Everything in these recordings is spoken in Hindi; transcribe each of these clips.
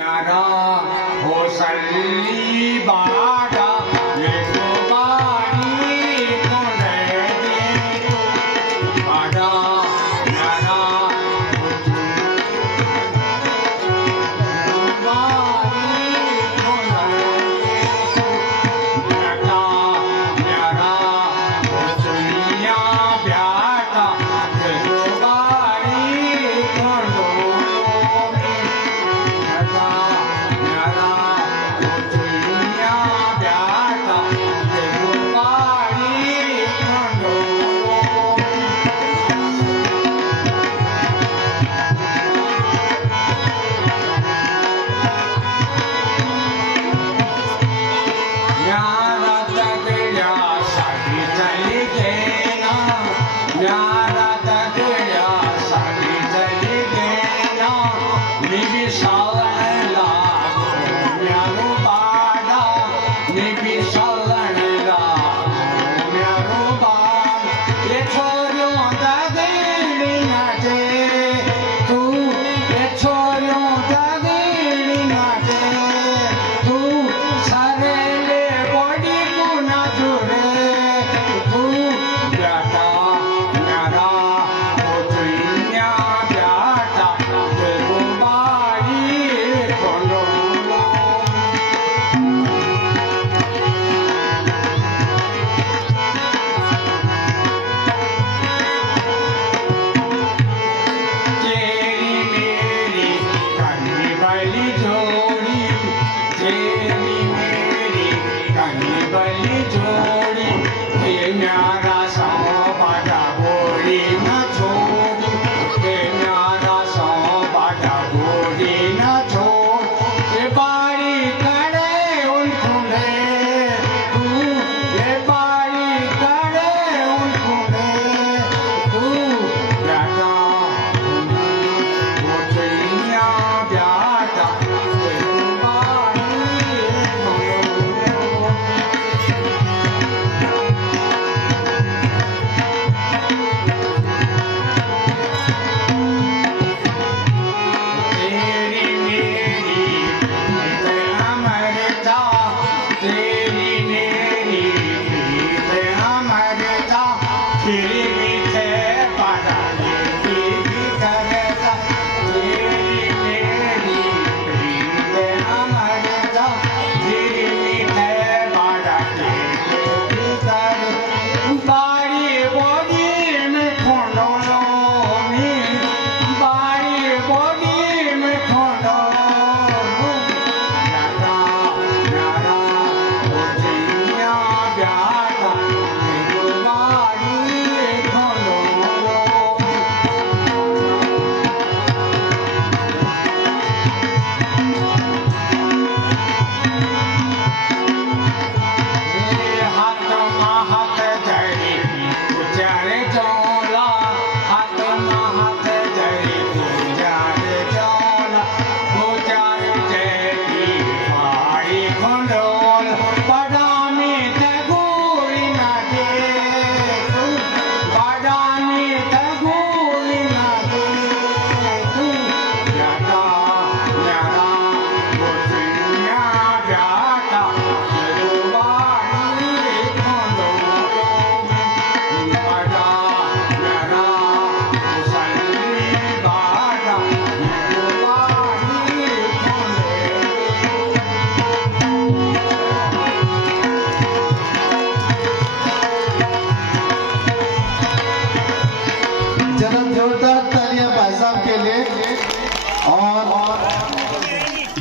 प्यारा हो सल्ली बाड़ा ये तो बाड़ी को दे दो बाड़ा प्यारा हो बाड़ी को दे दो प्यारा प्यारा हो सुनिया प्यारा ये तो बाड़ी को दो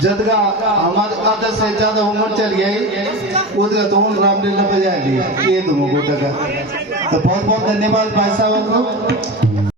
जदगा हमारे आधा से ज्यादा उम्र चल गई उसका तो हम रामलीला बजा ली ये तुमको टका तो बहुत बहुत धन्यवाद भाई साहब को।